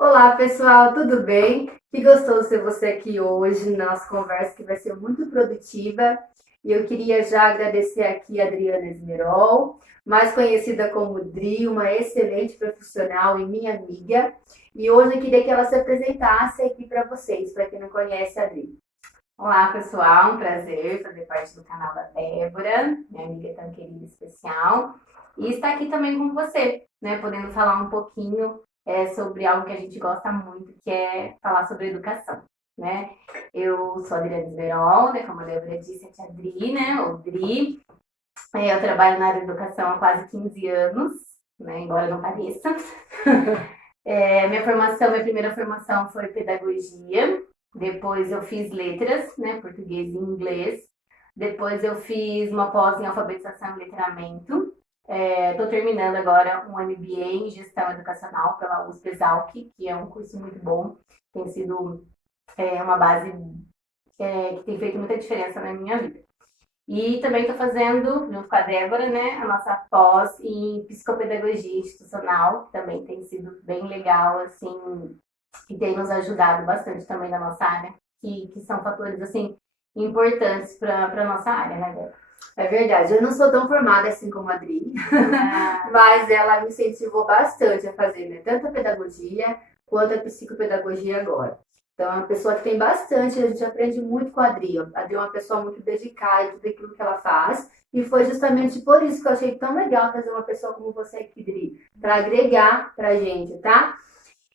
Olá, pessoal, tudo bem? Que gostoso ter você aqui hoje na nossa conversa, que vai ser muito produtiva. E eu queria já agradecer aqui a Adriana Esmerol, mais conhecida como Dri, uma excelente profissional e minha amiga. E hoje eu queria que ela se apresentasse aqui para vocês, para quem não conhece a Dri. Olá, pessoal, um prazer fazer parte do canal da Débora, minha amiga tão querida e especial, e estar aqui também com você, né, podendo falar um pouquinho sobre algo que a gente gosta muito, que é falar sobre educação, né? Eu sou a Adriana Esmerol, né, como a Débora disse, a tia Dri, né, ou Dri. Eu trabalho na área de educação há quase 15 anos, né, embora não pareça. Minha primeira formação foi pedagogia, depois eu fiz letras, né, português e inglês. Depois eu fiz uma pós em alfabetização e letramento. Estou terminando agora um MBA em gestão educacional pela USP-Exalc, que é um curso muito bom. Tem sido uma base que tem feito muita diferença na minha vida. E também estou fazendo, junto com a Débora, né, a nossa pós em psicopedagogia institucional, que também tem sido bem legal, assim, e tem nos ajudado bastante também na nossa área, que são fatores, assim, importantes para a nossa área, né, Débora? É verdade, eu não sou tão formada assim como a Adri, Ah, mas ela me incentivou bastante a fazer, né, tanto a pedagogia quanto a psicopedagogia agora. Então, é uma pessoa que tem bastante, a gente aprende muito com a Adri. A Adri é uma pessoa muito dedicada em tudo aquilo que ela faz, e foi justamente por isso que eu achei tão legal trazer uma pessoa como você aqui, Adri, para agregar para a gente, tá?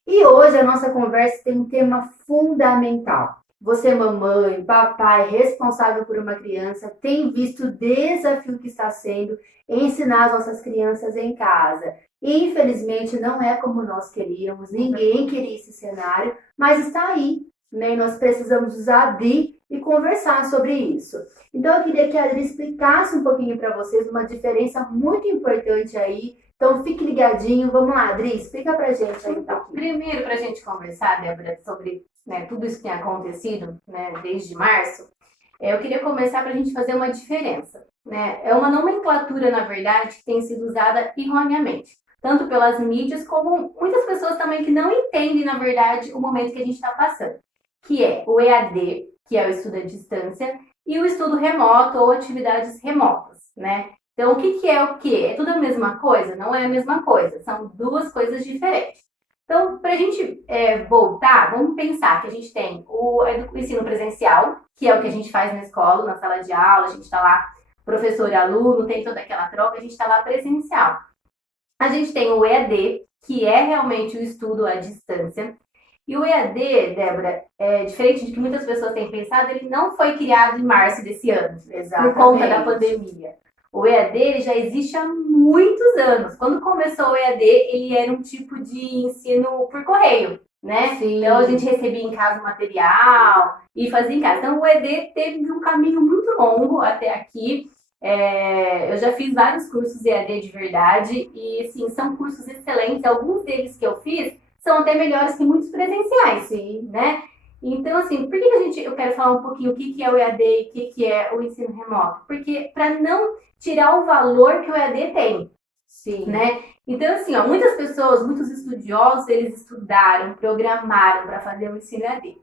E hoje a nossa conversa tem um tema fundamental. Você, mamãe, papai, responsável por uma criança, tem visto o desafio que está sendo ensinar as nossas crianças em casa. Infelizmente, não é como nós queríamos, ninguém queria esse cenário, mas está aí, né? E nós precisamos usar a Adri e conversar sobre isso. Então, eu queria que a Adri explicasse um pouquinho para vocês uma diferença muito importante aí. Então, fique ligadinho. Vamos lá, Adri, explica pra gente aí um então, pouquinho. primeiro, para a gente conversar, Débora, sobre né, tudo isso que tem acontecido né, desde março, eu queria começar para a gente fazer uma diferença. Né? É uma nomenclatura, na verdade, que tem sido usada erroneamente, tanto pelas mídias como muitas pessoas também que não entendem, na verdade, o momento que a gente está passando, que é o EAD, que é o estudo à distância, e o estudo remoto ou atividades remotas, né? Então, o que é o quê? É tudo a mesma coisa? Não é a mesma coisa, são duas coisas diferentes. Então, para a gente voltar, vamos pensar que a gente tem o ensino presencial, que é o que a gente faz na escola, na sala de aula, a gente está lá, professor e aluno, tem toda aquela troca, a gente está lá presencial. A gente tem o EAD, que é realmente o estudo à distância. E o EAD, Débora, diferente de que muitas pessoas têm pensado, ele não foi criado em março desse ano, por conta da Exatamente. pandemia. O EAD ele já existe há muitos anos. Quando começou o EAD, ele era um tipo de ensino por correio, né? Então a gente Sim. recebia em casa o material e fazia em casa. Então o EAD teve um caminho muito longo até aqui. Eu já fiz vários cursos EAD de verdade e, assim, são cursos excelentes. Alguns deles que eu fiz são até melhores que muitos presenciais, Sim. né? Então, assim, por que eu quero falar um pouquinho o que é o EAD e o que é o ensino remoto? Porque para não tirar o valor que o EAD tem, Sim. né? Então, assim, ó, muitas pessoas, muitos estudiosos, eles estudaram, programaram para fazer o ensino EAD.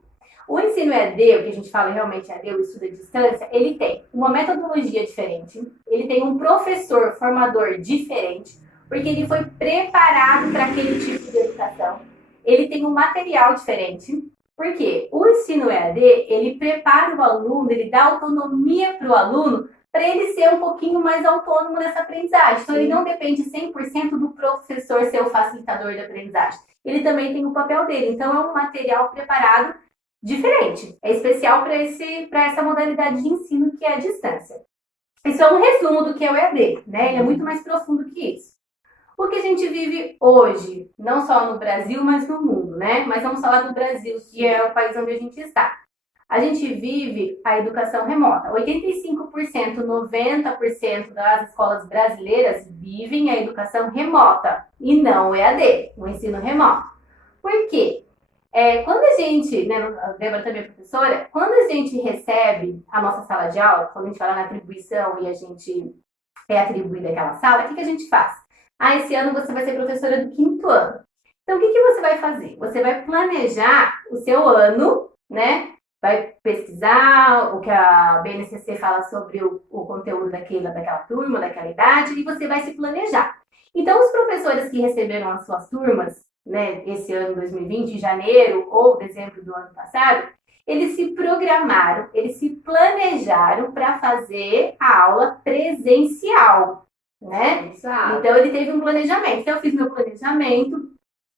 O ensino EAD, o que a gente fala realmente EAD, o estudo à distância, ele tem uma metodologia diferente, ele tem um professor formador diferente, porque ele foi preparado para aquele tipo de educação. Ele tem um material diferente, porque o ensino EAD, ele prepara o aluno, ele dá autonomia para o aluno para ele ser um pouquinho mais autônomo nessa aprendizagem. Então, ele não depende 100% do professor ser o facilitador da aprendizagem. Ele também tem o papel dele. Então, é um material preparado diferente. É especial para essa modalidade de ensino que é a distância. Isso é um resumo do que é o EAD, né? Ele é muito mais profundo que isso. O que a gente vive hoje, não só no Brasil, mas no mundo, né? Mas vamos falar do Brasil, que é o país onde a gente está. A gente vive a educação remota. 85%, 90% das escolas brasileiras vivem a educação remota e não o EAD, o ensino remoto. Por quê? Quando a gente, né, a Débora também é professora, quando a gente recebe a nossa sala de aula, quando a gente fala na atribuição e a gente é atribuída aquela sala, o que a gente faz? Esse ano você vai ser professora do quinto ano. Então, o que que você vai fazer? Você vai planejar o seu ano, né? Vai pesquisar o que a BNCC fala sobre o conteúdo daquela turma, daquela idade, e você vai se planejar. Então, os professores que receberam as suas turmas, né, esse ano 2020, em janeiro ou dezembro do ano passado, eles se programaram, eles se planejaram para fazer a aula presencial, né? Exato. Então, ele teve um planejamento. Então, eu fiz meu planejamento.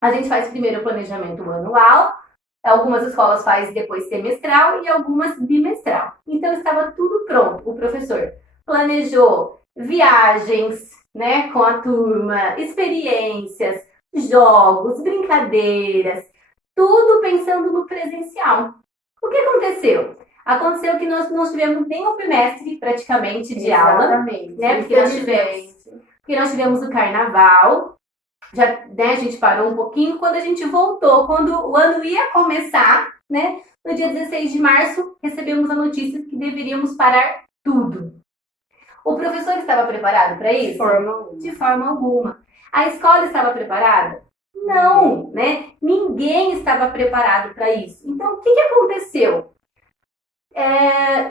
A gente faz primeiro o planejamento anual, algumas escolas fazem depois semestral e algumas bimestral. Então, estava tudo pronto. O professor planejou viagens, né, com a turma, experiências, jogos, brincadeiras, tudo pensando no presencial. O que aconteceu? Aconteceu que nós não tivemos nem um bimestre praticamente de aula, Exatamente. né? Porque nós tivemos o carnaval, já, né, a gente parou um pouquinho. Quando a gente voltou, quando o ano ia começar, né, no dia 16 de março, recebemos a notícia que deveríamos parar tudo. O professor estava preparado para isso? De forma alguma. A escola estava preparada? Não, né? Ninguém estava preparado para isso. Então, o que aconteceu?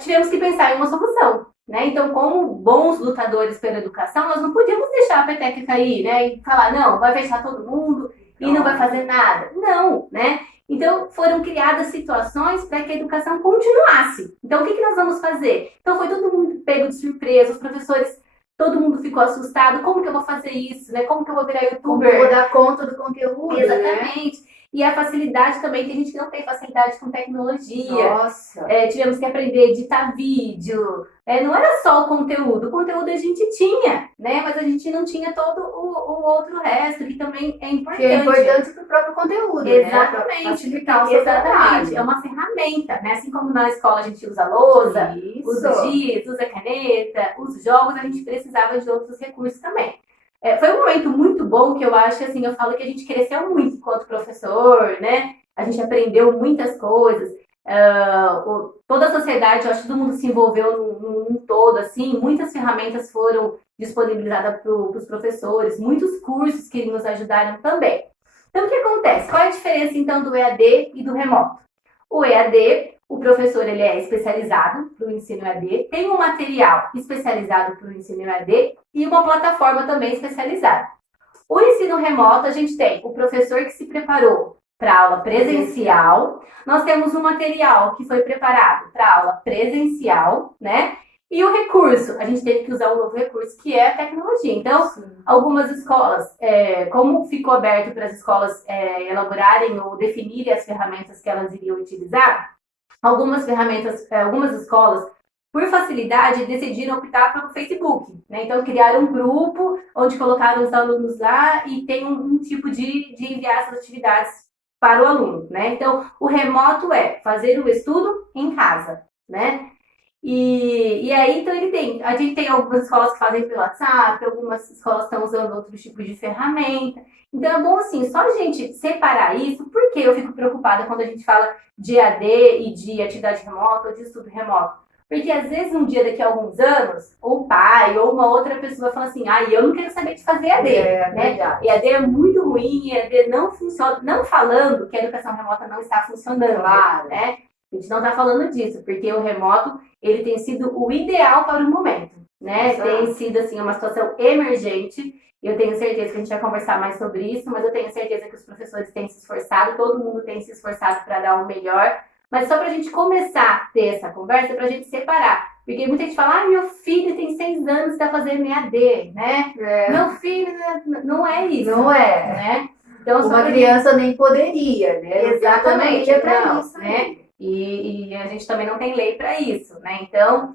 Tivemos que pensar em uma solução, né? Então, como bons lutadores pela educação, nós não podíamos deixar a peteca cair, né? E falar, não, vai fechar todo mundo e não vai fazer nada. Não, né? Então, foram criadas situações para que a educação continuasse. Então, o que nós vamos fazer? Então, foi todo mundo pego de surpresa, os professores, todo mundo ficou assustado. Como que eu vou fazer isso, né? Como que eu vou virar youtuber? Como eu vou dar conta do conteúdo, exatamente. Né? E a facilidade também, tem gente que não tem facilidade com tecnologia. Nossa! Tivemos que aprender a editar vídeo. Não era só o conteúdo a gente tinha, né? Mas a gente não tinha todo o outro resto, que também é importante. Que é importante para o próprio conteúdo, exatamente, né? Facilitar o seu trabalho. É uma ferramenta, né? Assim como na escola a gente usa lousa, usa giz, usa caneta, usa jogos, a gente precisava de outros recursos também. Foi um momento muito bom que eu acho, assim, eu falo que a gente cresceu muito enquanto professor, né? A gente aprendeu muitas coisas. Toda a sociedade, eu acho que todo mundo se envolveu num todo, assim. Muitas ferramentas foram disponibilizadas para os professores, muitos cursos que nos ajudaram também. Então, o que acontece? Qual é a diferença, então, do EAD e do remoto? O EAD, o professor ele é especializado para o ensino EAD, tem um material especializado para o ensino EAD e uma plataforma também especializada. O ensino remoto, a gente tem o professor que se preparou para aula presencial, nós temos um material que foi preparado para aula presencial, né? E o recurso, a gente teve que usar um novo recurso, que é a tecnologia. Então, algumas escolas, como ficou aberto para as escolas elaborarem ou definirem as ferramentas que elas iriam utilizar, algumas escolas, por facilidade, decidiram optar pelo Facebook, né? Então, criaram um grupo onde colocaram os alunos lá e tem um tipo de enviar essas atividades para o aluno, né? Então, o remoto é fazer o estudo em casa, né? E aí, então, a gente tem algumas escolas que fazem pelo WhatsApp, algumas escolas estão usando outros tipos de ferramenta. Então, é bom, assim, só a gente separar isso, porque eu fico preocupada quando a gente fala de EAD e de atividade remota ou de estudo remoto. Porque, às vezes, um dia daqui a alguns anos, o pai ou uma outra pessoa fala assim, eu não quero saber de fazer EAD, né? EAD é muito ruim, EAD não funciona, não falando que a educação remota não está funcionando, claro, né? A gente não está falando disso, porque o remoto, ele tem sido o ideal para o momento, né? Exato. Tem sido, assim, uma situação emergente. Eu tenho certeza que a gente vai conversar mais sobre isso, mas eu tenho certeza que os professores têm se esforçado, todo mundo tem se esforçado para dar o melhor. Mas só para a gente começar a ter essa conversa, para a gente separar. Porque muita gente fala, meu filho tem 6 anos e está fazendo EAD, né? Meu filho, não é isso. Não é. Né? Então, uma criança nem poderia, né? Exatamente. Para isso, né? E a gente também não tem lei para isso, né? Então,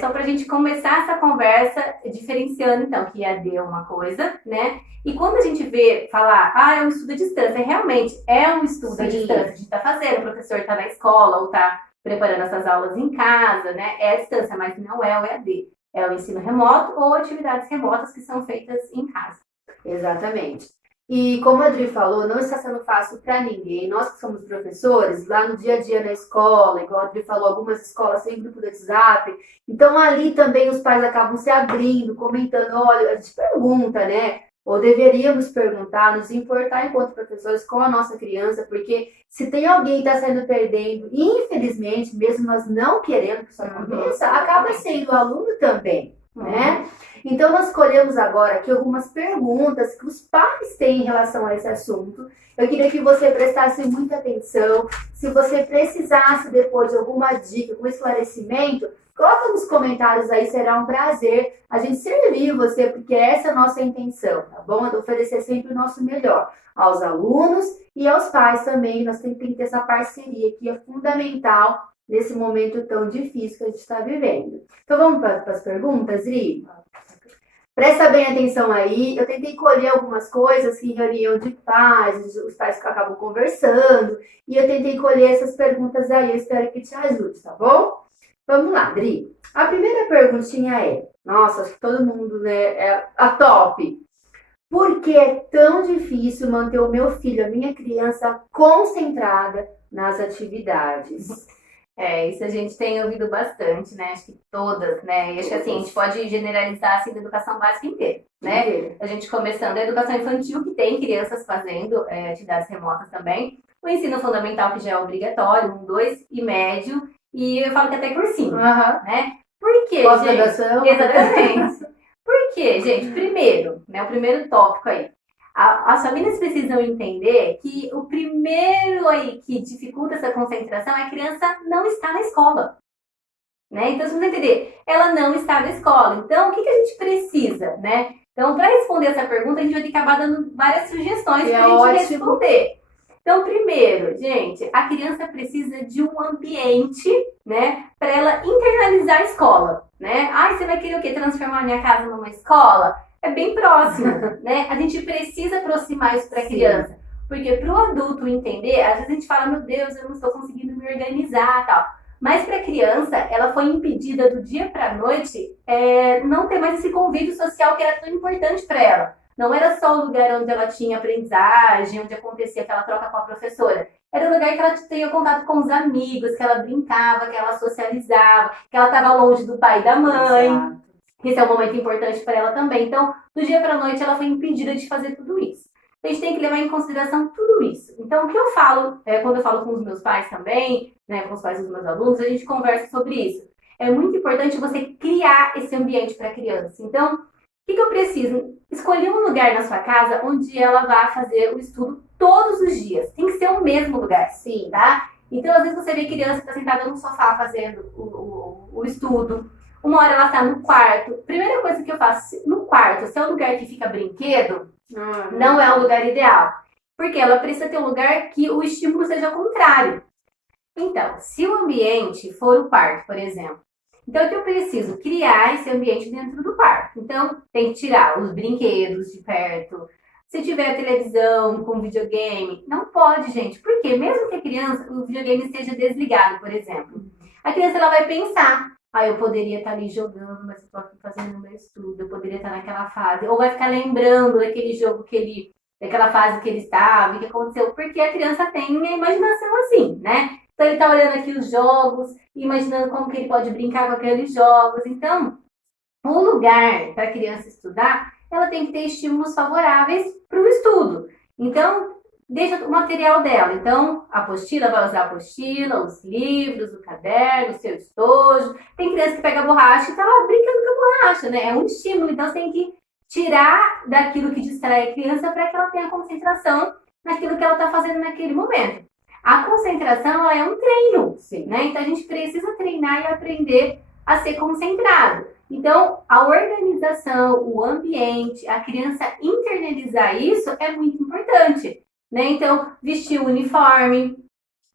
só para a gente começar essa conversa diferenciando, então, que EAD é uma coisa, né? E quando a gente vê falar, é um estudo à distância, realmente é um estudo à distância. A gente está fazendo, o professor está na escola ou está preparando essas aulas em casa, né? É a distância, mas não é o EAD. É o ensino remoto ou atividades remotas que são feitas em casa. Exatamente. E como a Adri falou, não está sendo fácil para ninguém. Nós que somos professores, lá no dia a dia na escola, igual a Adri falou, algumas escolas têm grupo do WhatsApp. Então ali também os pais acabam se abrindo, comentando, olha, a gente pergunta, né? ou deveríamos perguntar, nos importar enquanto professores com a nossa criança, porque se tem alguém que está saindo perdendo, infelizmente, mesmo nós não querendo que isso aconteça, acaba sendo o aluno também, né? Então, nós escolhemos agora aqui algumas perguntas que os pais têm em relação a esse assunto. Eu queria que você prestasse muita atenção. Se você precisasse depois de alguma dica, algum esclarecimento, coloca nos comentários aí, será um prazer a gente servir você, porque essa é a nossa intenção, tá bom? É de oferecer sempre o nosso melhor aos alunos e aos pais também. Nós temos que ter essa parceria que é fundamental nesse momento tão difícil que a gente está vivendo. Então, vamos para as perguntas, Ri? Presta bem atenção aí. Eu tentei colher algumas coisas que em reunião de pais, os pais acabam conversando, e eu tentei colher essas perguntas aí. Eu espero que te ajude, tá bom? Vamos lá, Dri. A primeira perguntinha é, nossa, acho que todo mundo, né, é a top. Por que é tão difícil manter o meu filho, a minha criança, concentrada nas atividades? Isso a gente tem ouvido bastante, né? Acho que todas, né? E acho que assim, a gente pode generalizar assim da educação básica inteira, né? A gente começando a educação infantil, que tem crianças fazendo atividades remotas também. O ensino fundamental, que já é obrigatório, 1, 2 e médio. E eu falo que até cursinho, né? Por quê, gente? Exatamente. Por quê, gente? Primeiro, né? O primeiro tópico aí. As famílias precisam entender que o primeiro aí que dificulta essa concentração é a criança não estar na escola. Né? Então, se você entender, ela não está na escola. Então, o que a gente precisa, né? Então, para responder essa pergunta, a gente vai ter que acabar dando várias sugestões para a gente responder. Então, primeiro, gente, a criança precisa de um ambiente, né, para ela internalizar a escola, né? Você vai querer o quê? Transformar a minha casa numa escola? É bem próximo, né? A gente precisa aproximar isso para a criança. Porque para o adulto entender, às vezes a gente fala, meu Deus, eu não estou conseguindo me organizar e tal. Mas para a criança, ela foi impedida do dia para a noite não ter mais esse convívio social que era tão importante para ela. Não era só o lugar onde ela tinha aprendizagem, onde acontecia aquela troca com a professora. Era o lugar que ela tinha contato com os amigos, que ela brincava, que ela socializava, que ela estava longe do pai e da mãe. Exato. Esse é um momento importante para ela também. Então, do dia para a noite, ela foi impedida de fazer tudo isso. A gente tem que levar em consideração tudo isso. Então, o que eu falo, quando eu falo com os meus pais também, né, com os pais dos meus alunos, a gente conversa sobre isso. É muito importante você criar esse ambiente para a criança. Então, o que eu preciso? Escolher um lugar na sua casa onde ela vá fazer o estudo todos os dias. Tem que ser o mesmo lugar, sim, tá? Então, às vezes você vê criança que está sentada no sofá fazendo o estudo. Uma hora ela está no quarto. Primeira coisa que eu faço, no quarto, se é um lugar que fica brinquedo, não é o lugar ideal. Porque ela precisa ter um lugar que o estímulo seja contrário. Então, se o ambiente for o quarto, por exemplo, então o que eu preciso? Criar esse ambiente dentro do quarto. Então, tem que tirar os brinquedos de perto. Se tiver televisão com videogame, não pode, gente. Porque mesmo que a criança, o videogame esteja desligado, por exemplo, a criança ela vai pensar, eu poderia estar ali jogando, mas eu estou aqui fazendo meu estudo, eu poderia estar naquela fase. Ou vai ficar lembrando daquele jogo daquela fase que ele estava, e que aconteceu. Porque a criança tem a imaginação assim, né? Então ele está olhando aqui os jogos, imaginando como que ele pode brincar com aqueles jogos. Então, o lugar para a criança estudar, ela tem que ter estímulos favoráveis para o estudo. Então, deixa o material dela. Então, a apostila, vai usar a apostila, os livros, o caderno, o seu estojo. Tem criança que pega a borracha e está lá brincando com a borracha, né? É um estímulo, então você tem que tirar daquilo que distrai a criança para que ela tenha concentração naquilo que ela está fazendo naquele momento. A concentração ela é um treino, né? Então a gente precisa treinar e aprender a ser concentrado. Então, a organização, o ambiente, a criança internalizar isso é muito importante, né? Então, vestir o uniforme.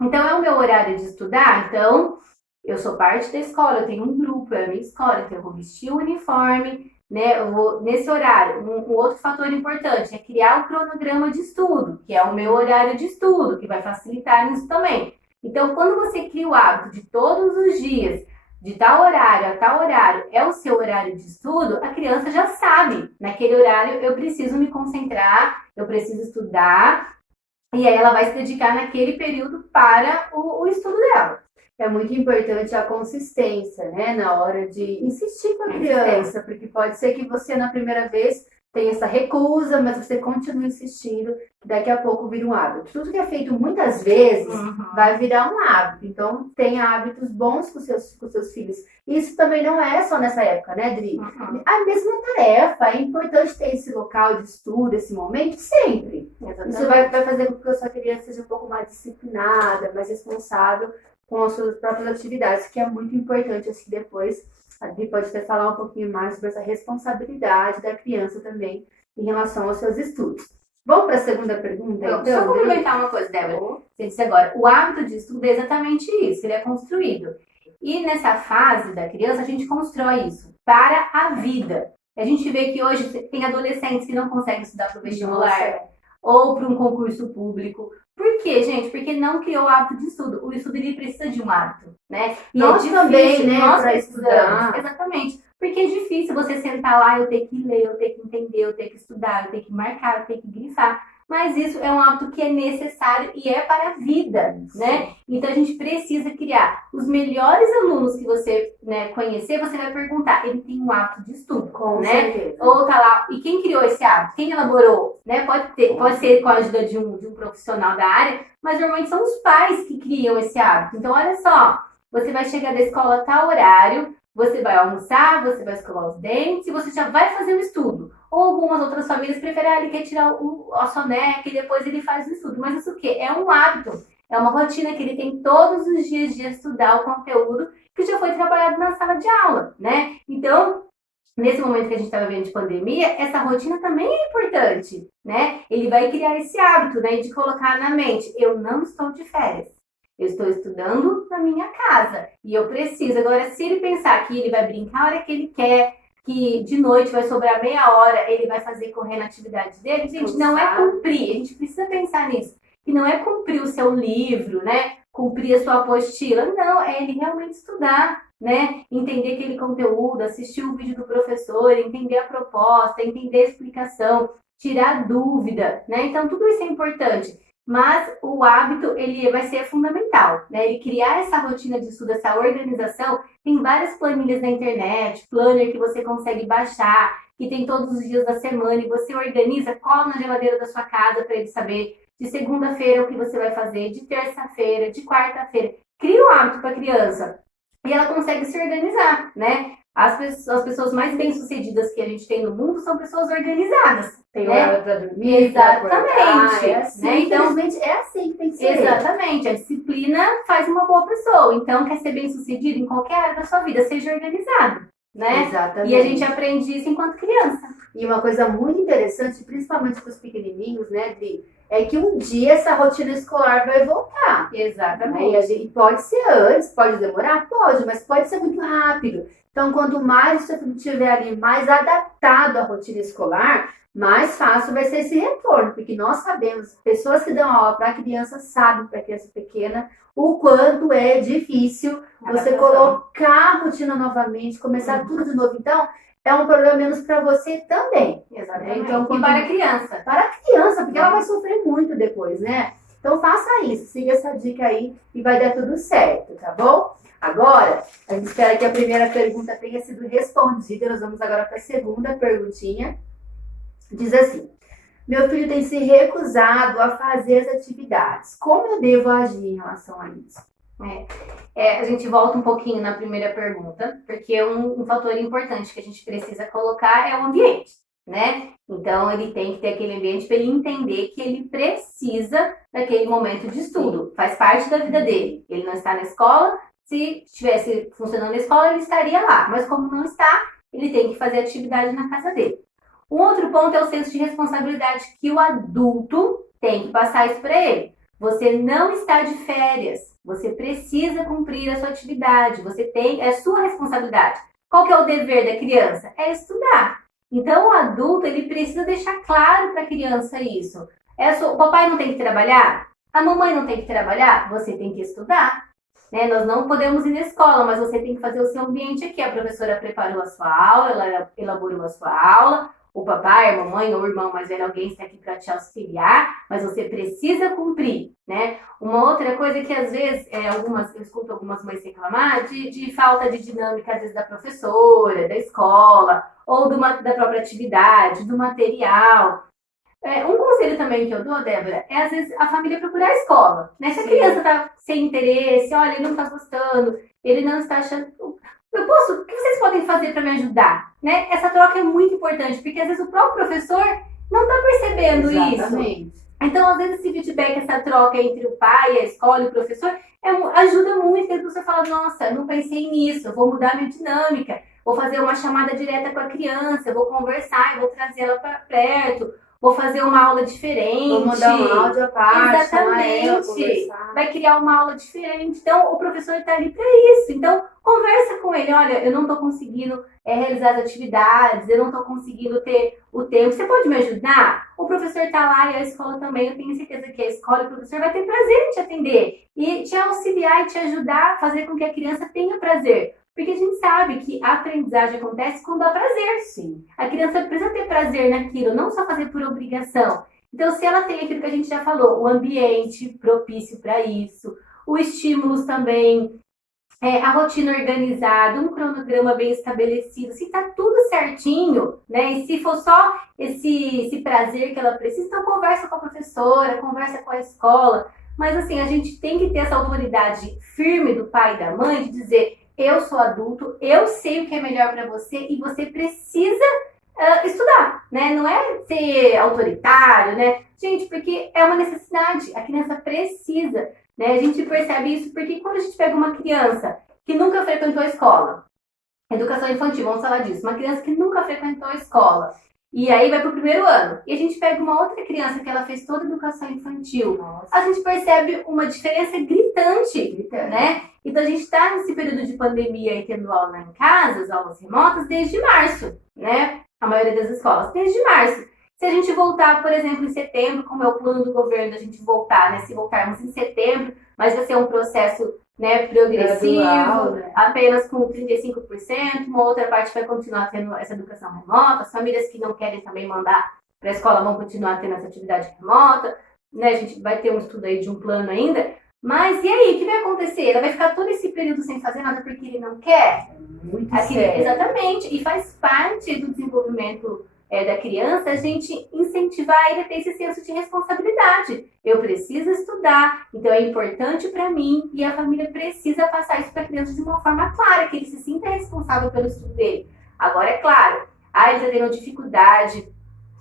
Então, é o meu horário de estudar. Então, eu sou parte da escola, eu tenho um grupo, é a minha escola, então eu vou vestir o uniforme, né? Eu vou, nesse horário, um outro fator importante é criar o cronograma de estudo, que é o meu horário de estudo, que vai facilitar nisso também. Então, quando você cria o hábito de todos os dias, de tal horário a tal horário, é o seu horário de estudo, a criança já sabe, naquele horário eu preciso me concentrar, eu preciso estudar, e aí ela vai se dedicar naquele período para o estudo dela. É muito importante a consistência, né? Na hora de insistir com a criança, porque pode ser que você, na primeira vez, tem essa recusa, mas você continua insistindo, que daqui a pouco vira um hábito. Tudo que é feito muitas vezes vai virar um hábito. Então, tenha hábitos bons com seus filhos. Isso também não é só nessa época, né, Dri? A mesma tarefa, é importante ter esse local de estudo, esse momento, sempre. Exatamente. Isso vai fazer com que a sua criança seja um pouco mais disciplinada, mais responsável com as suas próprias atividades, que é muito importante, assim, depois a Dri pode até falar um pouquinho mais sobre essa responsabilidade da criança também em relação aos seus estudos. Vamos para a segunda pergunta, então? Deixa eu complementar uma coisa, Débora. Você disse agora, o hábito de estudo é exatamente isso, ele é construído. E nessa fase da criança, a gente constrói isso para a vida. A gente vê que hoje tem adolescentes que não conseguem estudar para o vestibular ou para um concurso público. Por quê, gente? Porque não criou o hábito de estudo. O estudo ele precisa de um hábito, né? E nós também, né? Nós para estudar. Exatamente. Porque é difícil você sentar lá, eu ter que ler, eu ter que entender, eu ter que estudar, eu ter que marcar, eu ter que grifar. Mas isso é um hábito que é necessário e é para a vida, né? Então a gente precisa criar. Os melhores alunos que você, né, conhecer, você vai perguntar, ele tem um hábito de estudo, né? Certeza. Ou tá lá, e quem criou esse hábito? Quem elaborou? Né? Pode ser com a ajuda de um profissional da área, mas normalmente são os pais que criam esse hábito. Então olha só, você vai chegar da escola a tal horário, você vai almoçar, você vai escovar os dentes e você já vai fazer o estudo. Ou algumas outras famílias preferem, ele quer tirar a soneca e depois ele faz o estudo. Mas isso o quê? É um hábito, é uma rotina que ele tem todos os dias de estudar o conteúdo que já foi trabalhado na sala de aula, né? Então, nesse momento que a gente está vivendo de pandemia, essa rotina também é importante, né? Ele vai criar esse hábito, né, de colocar na mente, eu não estou de férias. Eu estou estudando na minha casa e eu preciso. Agora, se ele pensar que ele vai brincar a hora que ele quer, que de noite vai sobrar meia hora, ele vai fazer correr na atividade dele, gente, não é cumprir. A gente precisa pensar nisso. Que não é cumprir o seu livro, né? Cumprir a sua apostila. Não, é ele realmente estudar, né? Entender aquele conteúdo, assistir o vídeo do professor, entender a proposta, entender a explicação, tirar dúvida, né? Então, tudo isso é importante. Mas o hábito, ele vai ser fundamental, né? Ele criar essa rotina de estudo, essa organização. Tem várias planilhas na internet, planner que você consegue baixar, que tem todos os dias da semana, e você organiza, cola na geladeira da sua casa para ele saber de segunda-feira o que você vai fazer, de terça-feira, de quarta-feira. Cria um hábito para a criança e ela consegue se organizar, né? As pessoas mais bem-sucedidas que a gente tem no mundo são pessoas organizadas. Tem né? hora para dormir, exatamente. É assim, né? Então, é assim que tem que ser. Exatamente. A disciplina faz uma boa pessoa. Então, quer ser bem-sucedido em qualquer área da sua vida, seja organizado, né? Exatamente. E a gente aprende isso enquanto criança. E uma coisa muito interessante, principalmente para os pequenininhos, né, Dri? É que um dia essa rotina escolar vai voltar. Exatamente. E pode ser antes, pode demorar? Pode, mas pode ser muito rápido. Então, quanto mais o seu filho estiver ali mais adaptado à rotina escolar, mais fácil vai ser esse retorno. Porque nós sabemos, pessoas que dão aula para criança sabem, para criança pequena, o quanto é difícil você colocar a rotina novamente, começar tudo de novo. Então, é um problema menos para você também. Exatamente. Então, e para a criança. Para a criança, porque ela vai sofrer muito depois, né? Então faça isso, siga essa dica aí e vai dar tudo certo, tá bom? Agora, a gente espera que a primeira pergunta tenha sido respondida. Nós vamos agora para a segunda perguntinha. Diz assim: meu filho tem se recusado a fazer as atividades. Como eu devo agir em relação a isso? A gente volta um pouquinho na primeira pergunta, porque um fator importante que a gente precisa colocar é o ambiente, né? Então, ele tem que ter aquele ambiente para ele entender que ele precisa daquele momento de estudo. Faz parte da vida dele. Ele não está na escola. Se estivesse funcionando na escola, ele estaria lá. Mas como não está, ele tem que fazer atividade na casa dele. Um outro ponto é o senso de responsabilidade que o adulto tem que passar isso para ele. Você não está de férias. Você precisa cumprir a sua atividade. É sua responsabilidade. Qual que é o dever da criança? É estudar. Então, o adulto, ele precisa deixar claro para a criança isso. O papai não tem que trabalhar? A mamãe não tem que trabalhar? Você tem que estudar. Né? Nós não podemos ir na escola, mas você tem que fazer o seu ambiente aqui. A professora preparou a sua aula, ela elaborou a sua aula. o papai, a mamãe ou o irmão mais velho, alguém está aqui para te auxiliar, mas você precisa cumprir, né? Uma outra coisa que às vezes, eu escuto algumas mães reclamar de falta de dinâmica, às vezes, da professora, da escola, ou da própria atividade, do material. Um conselho também que eu dou, Débora, é às vezes a família procurar a escola, né? Se a criança está sem interesse, olha, ele não está gostando, ele não está achando. O que vocês podem fazer para me ajudar? Né? Essa troca é muito importante, porque às vezes o próprio professor não está percebendo Exatamente. isso. Então, às vezes, esse feedback, essa troca entre o pai, a escola e o professor, ajuda muito, porque você fala, nossa, eu não pensei nisso, eu vou mudar minha dinâmica, vou fazer uma chamada direta com a criança, eu vou conversar, eu vou trazer ela para perto, vou fazer uma aula diferente. Vou mandar um áudio à parte. Exatamente. Vai criar uma aula diferente. Então, o professor está ali para isso. Então, conversa com ele. Olha, eu não estou conseguindo realizar as atividades, eu não estou conseguindo ter o tempo. Você pode me ajudar? O professor está lá e a escola também. Eu tenho certeza que a escola e o professor vai ter prazer em te atender e te auxiliar e te ajudar a fazer com que a criança tenha prazer. Porque a gente sabe que a aprendizagem acontece quando há prazer. Sim. A criança precisa ter prazer naquilo, não só fazer por obrigação. Então, se ela tem aquilo que a gente já falou, o ambiente propício para isso, o estímulos também, a rotina organizada, um cronograma bem estabelecido, se está tudo certinho, né? E se for só esse prazer que ela precisa, então conversa com a professora, conversa com a escola. Mas assim, a gente tem que ter essa autoridade firme do pai e da mãe de dizer: eu sou adulto, eu sei o que é melhor para você e você precisa estudar, né? Não é ser autoritário, né? Gente, porque é uma necessidade, a criança precisa, né? A gente percebe isso porque quando a gente pega uma criança que nunca frequentou a escola, educação infantil, vamos falar disso, uma criança que nunca frequentou a escola, e aí vai para o primeiro ano, e a gente pega uma outra criança que ela fez toda a educação infantil, a gente percebe uma diferença gritante, né? Então a gente está nesse período de pandemia e tendo aula em casa, as aulas remotas, desde março, né? A maioria das escolas, desde março. Se a gente voltar, por exemplo, em setembro, como é o plano do governo, a gente voltar, né? Se voltarmos em setembro, mas vai ser um processo, né, progressivo, gradual, né? Apenas com 35%, uma outra parte vai continuar tendo essa educação remota, as famílias que não querem também mandar para a escola vão continuar tendo essa atividade remota, né? A gente vai ter um estudo aí de um plano ainda, mas e aí, o que vai acontecer? Ela vai ficar todo esse período sem fazer nada porque ele não quer? Muito sério. Exatamente, e faz parte do desenvolvimento da criança a gente incentivar ele a ter esse senso de responsabilidade. Eu preciso estudar, então é importante para mim e a família precisa passar isso para a criança de uma forma clara, que ele se sinta responsável pelo estudo dele. Agora, é claro, ele está tendo dificuldade,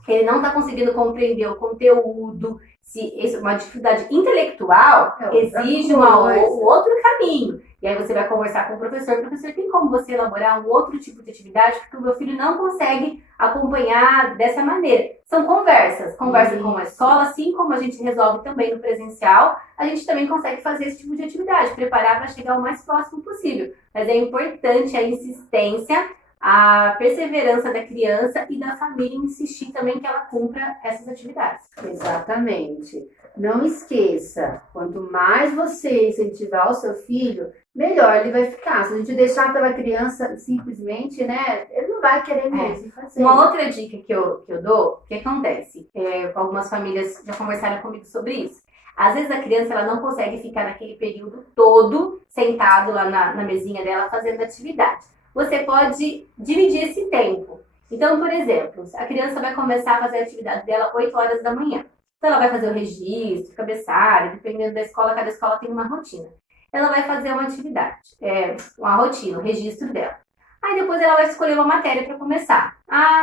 ele não está conseguindo compreender o conteúdo, se uma dificuldade intelectual exige um outro caminho. E aí você vai conversar com o professor tem como você elaborar um outro tipo de atividade, porque o meu filho não consegue acompanhar dessa maneira. São conversa com a escola, assim como a gente resolve também no presencial, a gente também consegue fazer esse tipo de atividade, preparar para chegar o mais próximo possível. Mas é importante a insistência, a perseverança da criança e da família insistir também que ela cumpra essas atividades. Exatamente. Não esqueça, quanto mais você incentivar o seu filho, melhor ele vai ficar. Se a gente deixar pela criança simplesmente, né, ele não vai querer mesmo fazer. Uma outra dica que eu dou, o que acontece? Algumas famílias já conversaram comigo sobre isso. Às vezes a criança ela não consegue ficar naquele período todo sentado lá na mesinha dela fazendo atividade. Você pode dividir esse tempo. Então, por exemplo, a criança vai começar a fazer a atividade dela 8 horas da manhã. Então, ela vai fazer o registro, cabeçalho, dependendo da escola, cada escola tem uma rotina. Ela vai fazer uma atividade, uma rotina, o registro dela. Aí depois ela vai escolher uma matéria para começar.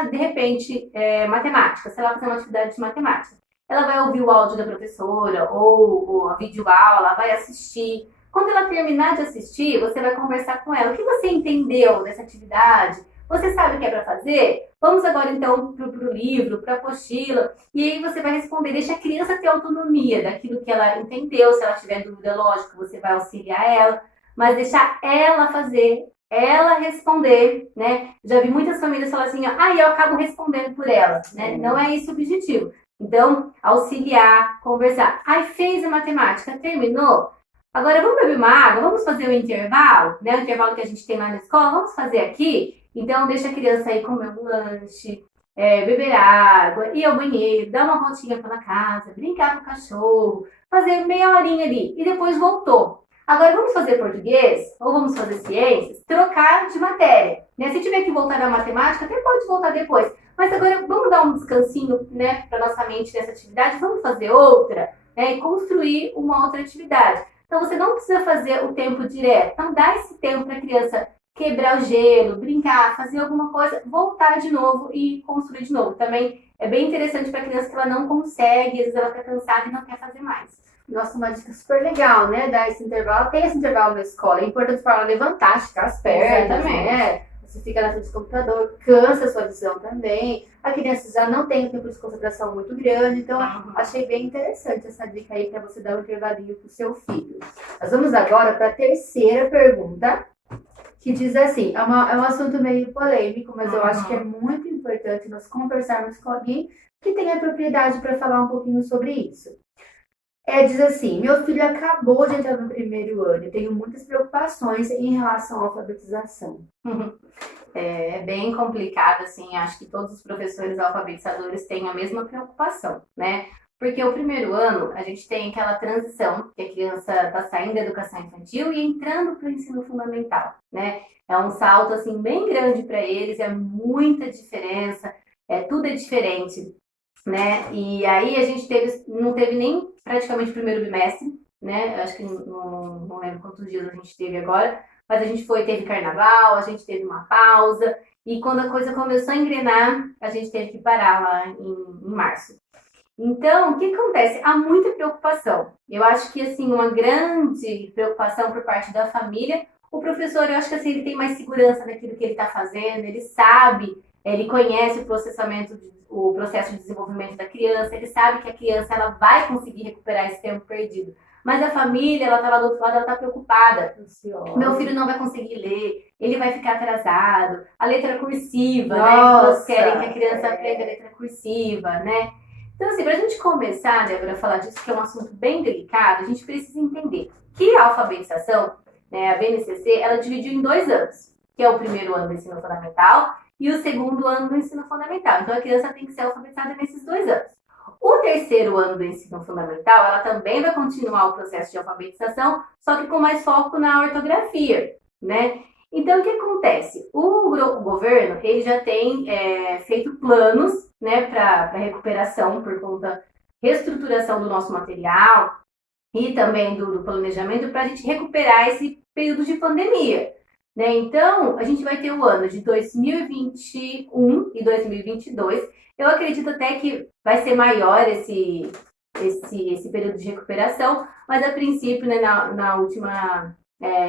De repente, matemática, se ela fazer uma atividade de matemática. Ela vai ouvir o áudio da professora ou a videoaula, vai assistir. Quando ela terminar de assistir, você vai conversar com ela. O que você entendeu dessa atividade? Você sabe o que é para fazer? Vamos agora então para o livro, para a apostila. E aí você vai responder. Deixa a criança ter autonomia daquilo que ela entendeu. Se ela tiver dúvida, lógico, você vai auxiliar ela. Mas deixar ela fazer, ela responder, né? Já vi muitas famílias falar assim, eu acabo respondendo por ela, né? Não é esse o objetivo. Então, auxiliar, conversar. Fez a matemática, terminou? Agora vamos beber uma água, vamos fazer o intervalo, né? O intervalo que a gente tem lá na escola, vamos fazer aqui? Então deixa a criança aí comer um lanche, beber água, ir ao banheiro, dar uma voltinha pela casa, brincar com o cachorro, fazer meia horinha ali e depois voltou. Agora vamos fazer português ou vamos fazer ciências, trocar de matéria. Né? Se tiver que voltar na matemática, até pode voltar depois. Mas agora vamos dar um descansinho, né, para nossa mente nessa atividade, vamos fazer outra, né, e construir uma outra atividade. Então você não precisa fazer o tempo direto. Então dá esse tempo para a criança quebrar o gelo, brincar, fazer alguma coisa, voltar de novo e construir de novo. Também é bem interessante para a criança que ela não consegue, às vezes ela fica cansada e não quer fazer mais. Nossa, uma dica super legal, né? Dar esse intervalo. Tem esse intervalo na escola. É importante para ela levantar, esticar as pernas, né? Você fica na frente do computador, cansa a sua visão também. A criança já não tem um tempo de concentração muito grande. Então, achei bem interessante essa dica aí para você dar um intervalinho para o seu filho. Nós vamos agora para a terceira pergunta, que diz assim, é um assunto meio polêmico, mas eu acho que é muito importante nós conversarmos com alguém que tenha propriedade para falar um pouquinho sobre isso. Diz assim, meu filho acabou de entrar no primeiro ano e tenho muitas preocupações em relação à alfabetização. É bem complicado, assim, acho que todos os professores alfabetizadores têm a mesma preocupação, né? Porque o primeiro ano, a gente tem aquela transição, que a criança está saindo da educação infantil e entrando para o ensino fundamental, né? É um salto, assim, bem grande para eles, é muita diferença, tudo é diferente, né? E aí a gente não teve nem praticamente o primeiro bimestre, né? Eu acho que não lembro quantos dias a gente teve agora, mas a gente teve carnaval, a gente teve uma pausa, e quando a coisa começou a engrenar, a gente teve que parar lá em março. Então, o que acontece? Há muita preocupação. Eu acho que, assim, uma grande preocupação por parte da família. O professor, eu acho que, assim, ele tem mais segurança naquilo que ele está fazendo, ele sabe, ele conhece o processo de desenvolvimento da criança, ele sabe que a criança ela vai conseguir recuperar esse tempo perdido. Mas a família, ela está lá do outro lado, ela está preocupada. Meu filho não vai conseguir ler, ele vai ficar atrasado. A letra cursiva, né? Elas querem que a criança aprenda a letra cursiva, né? Então, assim, para a gente começar, Débora, a falar disso, que é um assunto bem delicado, a gente precisa entender que a alfabetização, né, a BNCC, ela dividiu em 2 anos, que é o primeiro ano do ensino fundamental e o segundo ano do ensino fundamental. Então, a criança tem que ser alfabetizada nesses 2 anos. O terceiro ano do ensino fundamental, ela também vai continuar o processo de alfabetização, só que com mais foco na ortografia, né? Então, o que acontece? O governo, ele já tem feito planos, né, para recuperação por conta da reestruturação do nosso material e também do planejamento para a gente recuperar esse período de pandemia. Né? Então, a gente vai ter o ano de 2021 e 2022. Eu acredito até que vai ser maior esse período de recuperação, mas a princípio, né, na última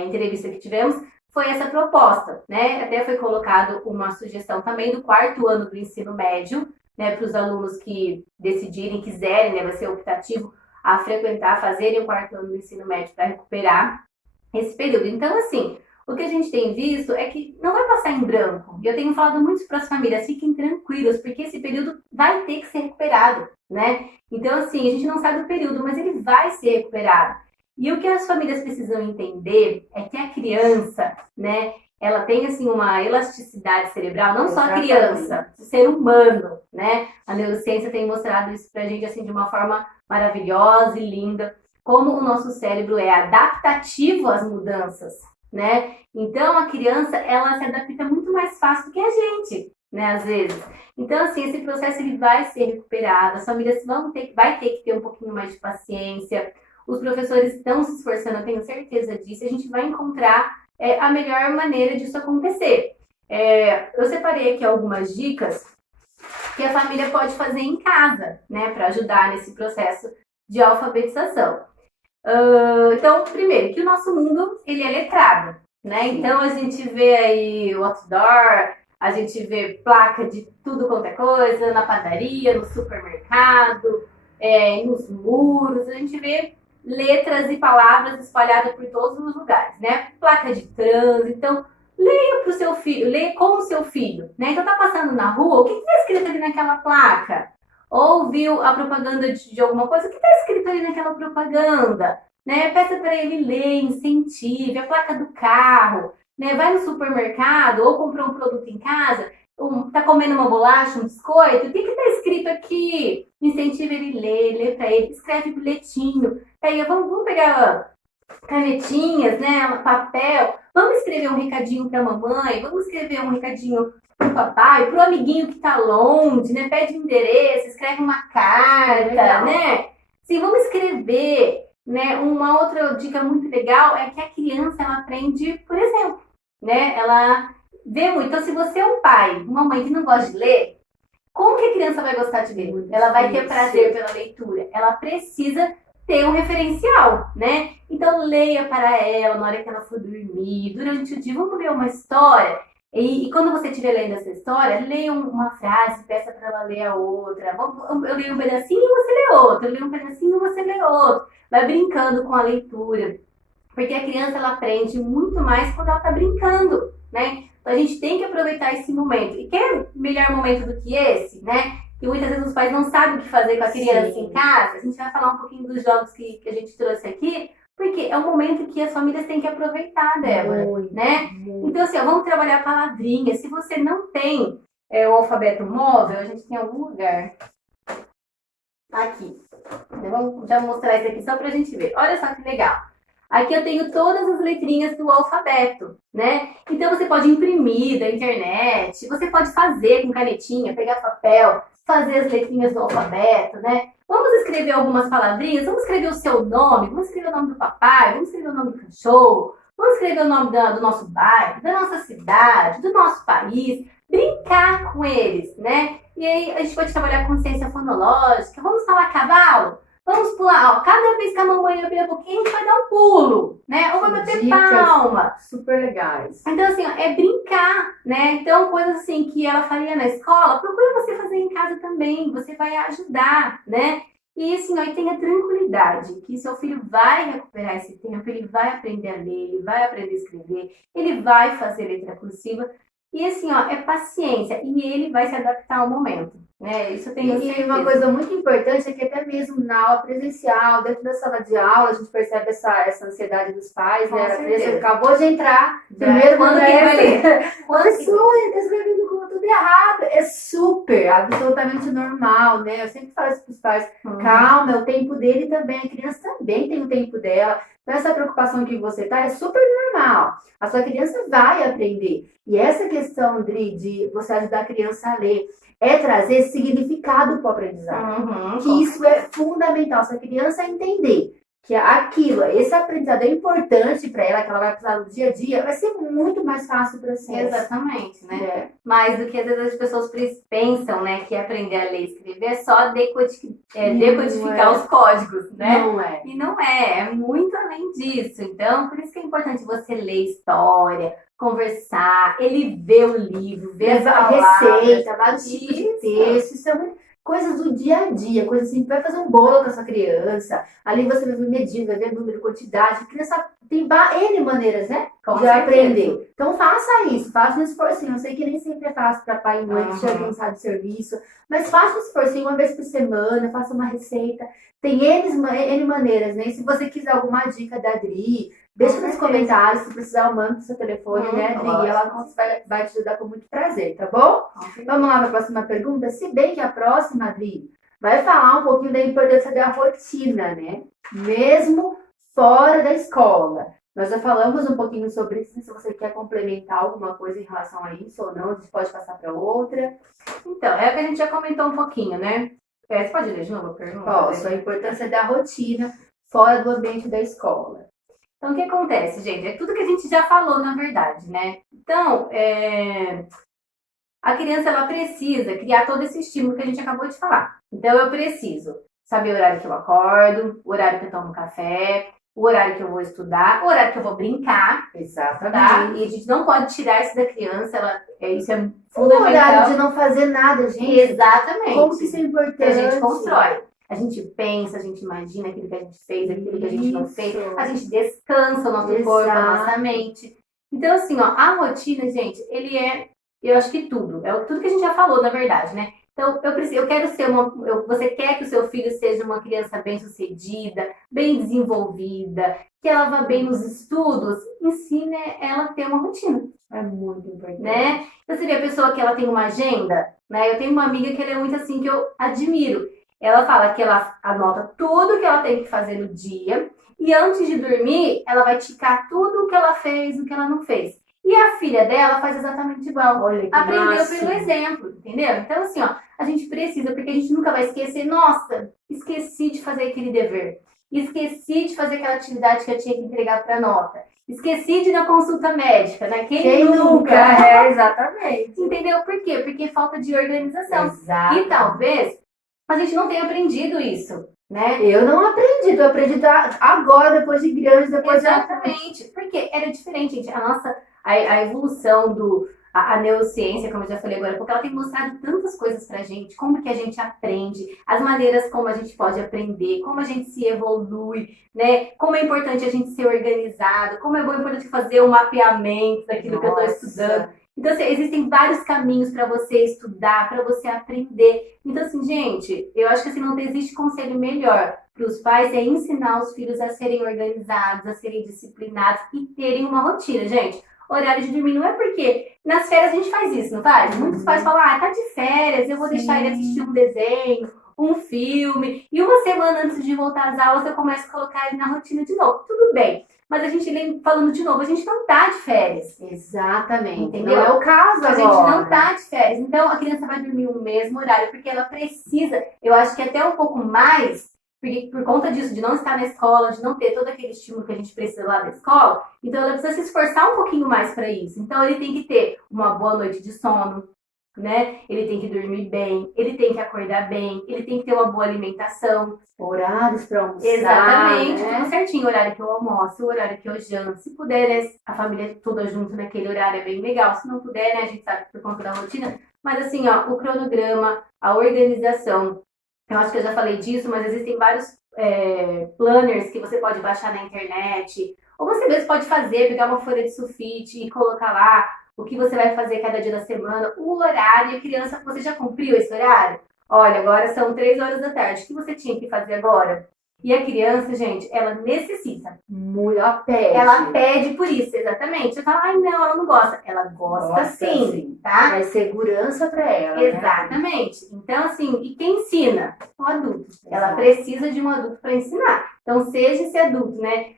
entrevista que tivemos, foi essa proposta, né? Até foi colocado uma sugestão também do 4º ano do ensino médio, né, para os alunos que decidirem, quiserem, né, vai ser optativo a frequentar, fazerem o 4º ano do ensino médio para recuperar esse período. Então, assim, o que a gente tem visto é que não vai passar em branco. E eu tenho falado muito para as famílias, fiquem tranquilos, porque esse período vai ter que ser recuperado, né? Então, assim, a gente não sabe o período, mas ele vai ser recuperado. E o que as famílias precisam entender é que a criança, né, ela tem, assim, uma elasticidade cerebral, não só a criança, o ser humano, né? A neurociência tem mostrado isso pra gente, assim, de uma forma maravilhosa e linda, como o nosso cérebro é adaptativo às mudanças, né? Então, a criança, ela se adapta muito mais fácil do que a gente, né, às vezes. Então, assim, esse processo, ele vai ser recuperado, as famílias vai ter que ter um pouquinho mais de paciência, os professores estão se esforçando, eu tenho certeza disso, e a gente vai encontrar a melhor maneira disso acontecer. Eu separei aqui algumas dicas que a família pode fazer em casa, né, para ajudar nesse processo de alfabetização. Então, primeiro, que o nosso mundo, ele é letrado, né? Então, a gente vê aí o outdoor, a gente vê placa de tudo quanto é coisa, na padaria, no supermercado, nos muros, a gente vê letras e palavras espalhadas por todos os lugares, né? Placa de trânsito, então leia para o seu filho, leia com o seu filho, né? Então tá passando na rua, o que está escrito ali naquela placa? Ou viu a propaganda de alguma coisa, o que está escrito ali naquela propaganda? Né? Peça para ele ler, incentive, a placa do carro, né? Vai no supermercado ou comprou um produto em casa, tá comendo uma bolacha, um biscoito, o que tá escrito aqui? Incentiva ele a ler, lê pra ele, escreve bilhetinho. Aí, vamos pegar canetinhas, né, papel, vamos escrever um recadinho pra mamãe, vamos escrever um recadinho pro papai, pro amiguinho que tá longe, né, pede um endereço, escreve uma carta, né? Sim, vamos escrever, né? Uma outra dica muito legal é que a criança, ela aprende, por exemplo, né, ela vê muito. Então, se você é um pai, uma mãe que não gosta de ler, como que a criança vai gostar de ler? Ela vai ter prazer pela leitura. Ela precisa ter um referencial, né? Então, leia para ela na hora que ela for dormir, durante o dia. Vamos ler uma história. E quando você estiver lendo essa história, leia uma frase, peça para ela ler a outra. Eu leio um pedacinho e você lê outro. Eu leio um pedacinho e você lê outro. Vai brincando com a leitura. Porque a criança, ela aprende muito mais quando ela está brincando, né? Então, a gente tem que aproveitar esse momento. E quer melhor momento do que esse, né? Que muitas vezes os pais não sabem o que fazer com a criança em casa. A gente vai falar um pouquinho dos jogos que a gente trouxe aqui, porque é um momento que as famílias têm que aproveitar, Débora, né? Então, assim, vamos trabalhar palavrinhas. Se você não tem o alfabeto móvel, a gente tem algum lugar aqui. Vamos já mostrar isso aqui só pra gente ver. Olha só que legal. Aqui eu tenho todas as letrinhas do alfabeto, né? Então você pode imprimir da internet, você pode fazer com canetinha, pegar papel, fazer as letrinhas do alfabeto, né? Vamos escrever algumas palavrinhas, vamos escrever o seu nome, vamos escrever o nome do papai, vamos escrever o nome do cachorro, vamos escrever o nome do nosso bairro, da nossa cidade, do nosso país, brincar com eles, né? E aí a gente pode trabalhar com consciência fonológica, vamos falar cavalo? Vamos pular, ó, cada vez que a mamãe abrir a boquinha, a gente vai dar um pulo, né? Ou vai bater palma. Super legais. Então, assim, ó, é brincar, né? Então, coisas assim que ela faria na escola, procura você fazer em casa também. Você vai ajudar, né? E assim, ó, e tenha tranquilidade, que seu filho vai recuperar esse tempo, ele vai aprender a ler, ele vai aprender a escrever, ele vai fazer letra cursiva. E assim, ó, é paciência. E ele vai se adaptar ao momento. Né? Isso tem E uma coisa muito importante é que até mesmo na aula presencial, dentro da sala de aula, a gente percebe essa ansiedade dos pais, né? A criança acabou de entrar, primeiro quando que vai ler? Professor, ele está escrevendo tudo errado. É super, absolutamente normal, né? Eu sempre falo isso para os pais, calma, é o tempo dele também, a criança também tem o tempo dela. Então, essa preocupação que você tá é super normal. A sua criança vai aprender. E essa questão, Dri, de você ajudar a criança a ler, é trazer significado para o aprendizado. Que isso é fundamental. Se a criança entender que aquilo, esse aprendizado é importante para ela, que ela vai precisar no dia a dia, vai ser muito mais fácil o processo. Exatamente, né? Mais do que às vezes as pessoas pensam, né, que aprender a ler e escrever é só decodificar os códigos, né? Não é. E não é muito além disso. Então, por isso que é importante você ler história, conversar, ele vê o livro, vê a receita, vários tipos de texto, isso é muito coisas do dia a dia, coisas assim, vai fazer um bolo com a sua criança, ali você vai medir, vai ver número, quantidade, a criança tem N maneiras, né, de aprender. Então faça isso, faça um esforcinho, eu sei que nem sempre é fácil para pai e mãe que já cansado de serviço, mas faça um esforcinho uma vez por semana, faça uma receita, tem N maneiras, né, e se você quiser alguma dica da Adri, deixa nos comentários, se precisar eu mando pro seu telefone, né, Adri, e ela vai te ajudar com muito prazer, tá bom? Vamos lá para a próxima pergunta, se bem que a próxima, Adri, vai falar um pouquinho da importância da rotina, né, mesmo fora da escola. Nós já falamos um pouquinho sobre isso, se você quer complementar alguma coisa em relação a isso ou não, a gente pode passar para outra. Então, é o que a gente já comentou um pouquinho, né? Você pode ler de novo a pergunta? Posso, a importância da rotina fora do ambiente da escola. Então, o que acontece, gente? É tudo que a gente já falou, na verdade, né? Então, a criança, ela precisa criar todo esse estímulo que a gente acabou de falar. Então, eu preciso saber o horário que eu acordo, o horário que eu tomo café, o horário que eu vou estudar, o horário que eu vou brincar. Exatamente. Tá? E a gente não pode tirar isso da criança, isso é fundamental. O horário de não fazer nada, gente. Exatamente. Como que isso é importante? Que a gente constrói. A gente pensa, a gente imagina aquilo que a gente fez, aquilo que a gente não fez. A gente descansa o nosso corpo, a nossa mente. Então, assim, ó, a rotina, gente, ele é, eu acho que tudo. É tudo que a gente já falou, na verdade, né? Então, eu quero ser você quer que o seu filho seja uma criança bem-sucedida, bem desenvolvida, que ela vá bem nos estudos, ensine ela a ter uma rotina. É muito importante. Né? Então, você vê a pessoa que ela tem uma agenda, né? Eu tenho uma amiga que ela é muito assim, que eu admiro. Ela fala que ela anota tudo que ela tem que fazer no dia e antes de dormir, ela vai ticar tudo o que ela fez, o que ela não fez. E a filha dela faz exatamente igual. Olha que Aprendeu máximo. pelo exemplo, entendeu? Então, assim, ó, a gente precisa, porque a gente nunca vai esquecer, nossa, esqueci de fazer aquele dever. Esqueci de fazer aquela atividade que eu tinha que entregar para nota. Esqueci de ir na consulta médica, né? Quem nunca? É, exatamente. Entendeu por quê? Porque falta de organização. Exato. E talvez a gente não tenha aprendido isso, né? Eu não aprendi, eu aprendi agora, depois de grande, depois Exatamente. Porque era diferente, gente. A evolução a neurociência, como eu já falei agora, porque ela tem mostrado tantas coisas pra gente, como que a gente aprende, as maneiras como a gente pode aprender, como a gente se evolui, né? Como é importante a gente ser organizado, como é importante fazer um mapeamento daquilo que eu estou estudando. Então, assim, existem vários caminhos para você estudar, para você aprender. Então, assim, gente, eu acho que assim, não existe conselho melhor para os pais é ensinar os filhos a serem organizados, a serem disciplinados e terem uma rotina, gente. Horário de dormir não é porque nas férias a gente faz isso, não faz? Muitos pais falam, tá de férias, eu vou deixar ele assistir um desenho, um filme, e uma semana antes de voltar às aulas eu começo a colocar ele na rotina de novo. Tudo bem, mas a gente, falando de novo, a gente não tá de férias. Exatamente. Entendeu? Não é o caso A agora. gente não tá de férias. Então a criança vai dormir o mesmo horário, porque ela precisa, eu acho que até um pouco mais, porque por conta disso, de não estar na escola, de não ter todo aquele estímulo que a gente precisa lá da escola, então ela precisa se esforçar um pouquinho mais para isso. Então ele tem que ter uma boa noite de sono, né? Ele tem que dormir bem, ele tem que acordar bem, ele tem que ter uma boa alimentação. Horários para almoçar. Exatamente, né? tudo certinho. O horário que eu almoço, o horário que eu janto. Se puder, né, a família toda junto naquele horário é bem legal. Se não puder, né, a gente sabe por conta da rotina. Mas assim, ó, o cronograma, a organização. Eu acho que eu já falei disso, mas existem vários planners que você pode baixar na internet. Ou você mesmo pode fazer, pegar uma folha de sulfite e colocar lá o que você vai fazer cada dia da semana, o horário. E a criança, você já cumpriu esse horário? Olha, agora são 3 horas da tarde. O que você tinha que fazer agora? E a criança, gente, ela necessita. Ela pede por isso, exatamente. Você fala, ai não, ela não gosta. Ela gosta sim, tá? É segurança para ela. Exatamente. Né? Então, assim, e quem ensina? O adulto. Exato. Ela precisa de um adulto para ensinar. Então, seja esse adulto, né?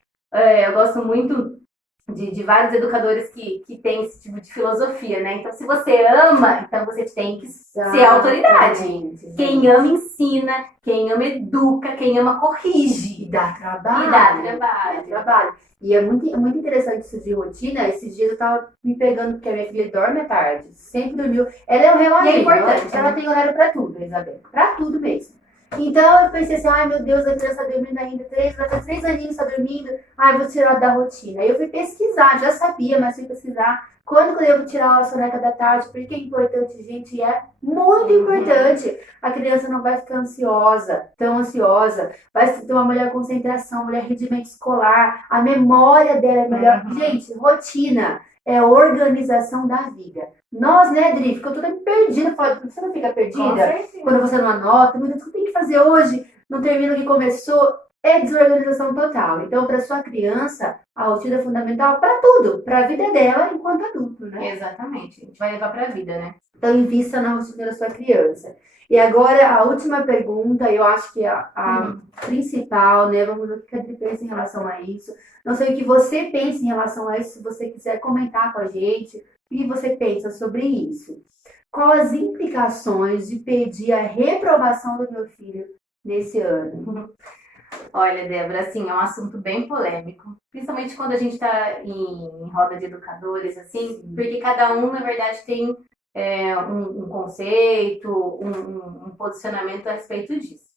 Eu gosto muito de vários educadores que têm esse tipo de filosofia, né? Então, se você ama, então você tem que ser autoridade. Quem ama, ensina. Quem ama, educa. Quem ama, corrige. E dá trabalho. Dá trabalho. E é muito interessante isso de rotina. Esses dias eu tava me pegando, porque a minha filha dorme à tarde. Sempre dormiu. Ela é um reloginho. E é importante. Ela tem horário pra tudo, Isabel. Pra tudo mesmo. Então eu pensei assim, ai meu Deus, a criança tá dormindo ainda, 3 aninhos tá dormindo, ai vou tirar da rotina. Aí eu fui pesquisar, já sabia, mas fui pesquisar quando eu devo tirar a soneca da tarde, porque é importante, gente, e é muito importante. A criança não vai ficar tão ansiosa, vai ter uma melhor concentração, melhor rendimento escolar, a memória dela é melhor. Gente, rotina é organização da vida. Nós, né, Dri, ficou toda perdida. Você não fica perdida? Quando você não anota, meu Deus, o que tem que fazer hoje? Não termina o que começou. É desorganização total. Então, para sua criança, a rotina é fundamental para tudo. Para a vida dela enquanto adulto, né? Exatamente. A gente vai levar para a vida, né? Então, invista na rotina da sua criança. E agora, a última pergunta, eu acho que é a principal, né? Vamos ver o que a Dri pensa em relação a isso. Não sei o que você pensa em relação a isso, se você quiser comentar com a gente. O que você pensa sobre isso? Quais as implicações de pedir a reprovação do meu filho nesse ano? Olha, Débora, assim, é um assunto bem polêmico, principalmente quando a gente está em roda de educadores, assim, porque cada um, na verdade, tem um conceito, um posicionamento a respeito disso.